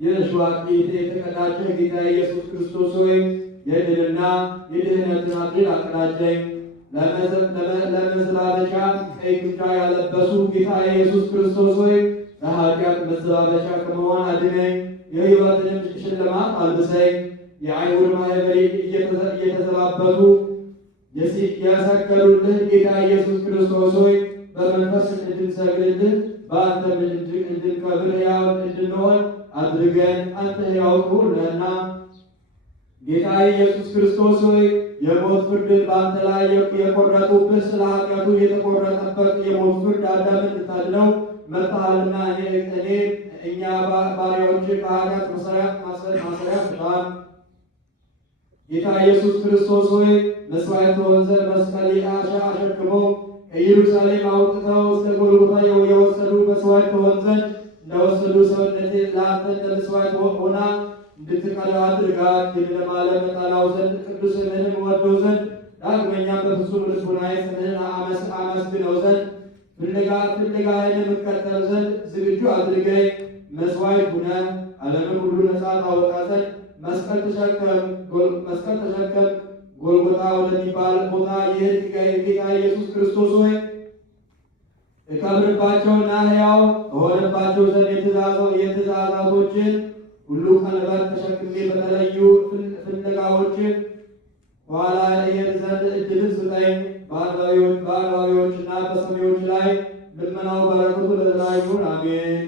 የሸዋቂት የተቀዳጀ ጌታ ኢየሱስ ክርስቶስ ሆይ የድልና የድህነትን አክሊል አቀዳጀኝ። ለመዘባበቻ ቀይ ግምጃ ያለበሱ ጌታ ኢየሱስ ክርስቶስ ሆይ ለኃጢአት መዘባበቻ ከመሆን አድነኝ። የሕይወትንም ሽልማት አልብሰኝ። የአይሁድ ማኅበር እየተዘባበቱ የሰገዱልህ ጌታ ኢየሱስ ክርስቶስ ሆይ በመንፈስ እንድንሰግድልህ በአንተም እንድንከብር ሕያው እንድንሆን አድርገን። አንተ ሕያው ክቡር ነህና ጌታ ኢየሱስ ክርስቶስ ሆይ የሞት ፍርድ በአንተ ላይ የቆረጡብህ ስለ ኃጢአቱ የተቆረጠበት የሞት ፍርድ አዳምን እንድታድነው መጥተሃልና እኛ ባሪያዎች ከኃጢአት ማሰሪያ ፍታን። ጌታ ኢየሱስ ክርስቶስ ሆይ መስዋዕት ትሆን ዘንድ መስቀል አሸክሞ ከኢየሩሳሌም አውጥተው እስከ ጎልጎታ የወሰዱ መስዋዕት ትሆን ዘንድ እንደወሰዱ ሰውነቴ ለአንተ እንደ መስዋዕት ሆና እንድትቀርብ አድርጋት። ለዘላለም እጠላው ዘንድ ቅዱስ ስምህንም እወደው ዘንድ ዳግመኛም በፍጹም ልቡናዬ ስምህን አመስግነው ዘንድ ፍለጋህንም እከተል ዘንድ ዝግጁ አድርገኝ። መስዋዕት ሁነህ ዓለምን ሁሉ ነፃ ታወጣ ዘንድ መስቀል ተሸከም ጎልጎታ ወደሚባል ቦታ የሄድክ ጌታ ኢየሱስ ክርስቶስ ሆይ እከብርባቸውና ሕያው እሆንባቸው ዘንድ የትእዛዛቶችን ሁሉ ቀንበር ተሸክሜ በተለዩ ፍለጋዎች ኋላ እሄድ ዘንድ እድልን ስጠኝ። በአንባቢዎችና በሰሚዎች ላይ ልመናው በረከቱ ለዘላለም ይሁን፣ አሜን።